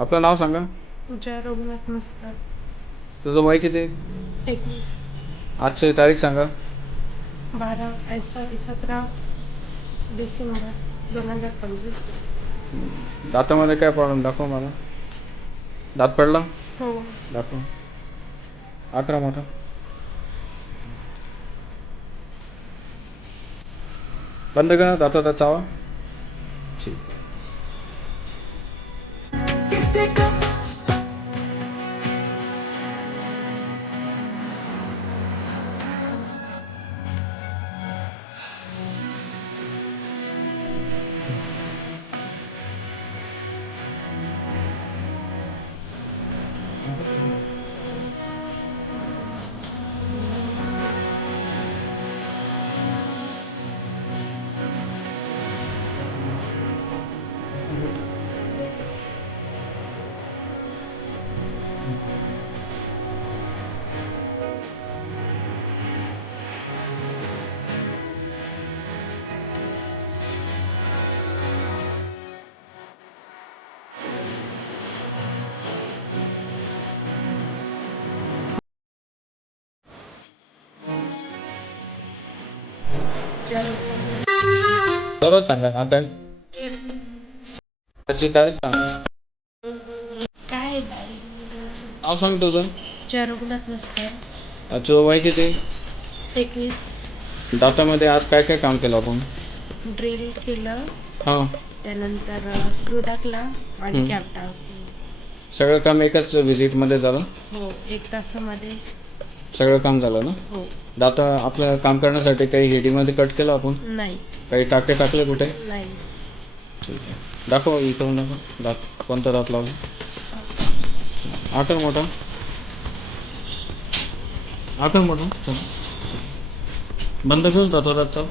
आपलं नाव सांगा. जय रघुनाथ मस्कर. तुझं वय किती? 21. आजची तारीख सांगा. 17 डिसेंबर 2025. दातामध्ये काय प्रॉब्लेम दाखव मला. दात पडला? हो. दाखव. आकडा मोठा. बंद करा दाता चावा. ठीक. बरोबर सांगा. आता त्याची तारीख सांगा. काय नाव सांग तुझं. जय रघुनाथ मस्कर. तुझं वय किती? 21. दातामध्ये आज काय काय काम केलं आपण? ड्रिल केलं, हां. त्यानंतर स्क्रू टाकला आणि कॅप टाकली. सगळं काम एकाच व्हिजिटमध्ये झालं? हो, 1 तासामध्ये. सगळं काम झालं ना? हो. दात आपलं काम करण्यासाठी काही हेडीमध्ये कट केलं आपण? नाही. काही टाके टाकले कुठे? नाही. ठीक आहे. दाखव इथं दाखव. दात कोणता दात लावला? आकार मोठा. आकार मोठा. बंद करून दातो दातचा.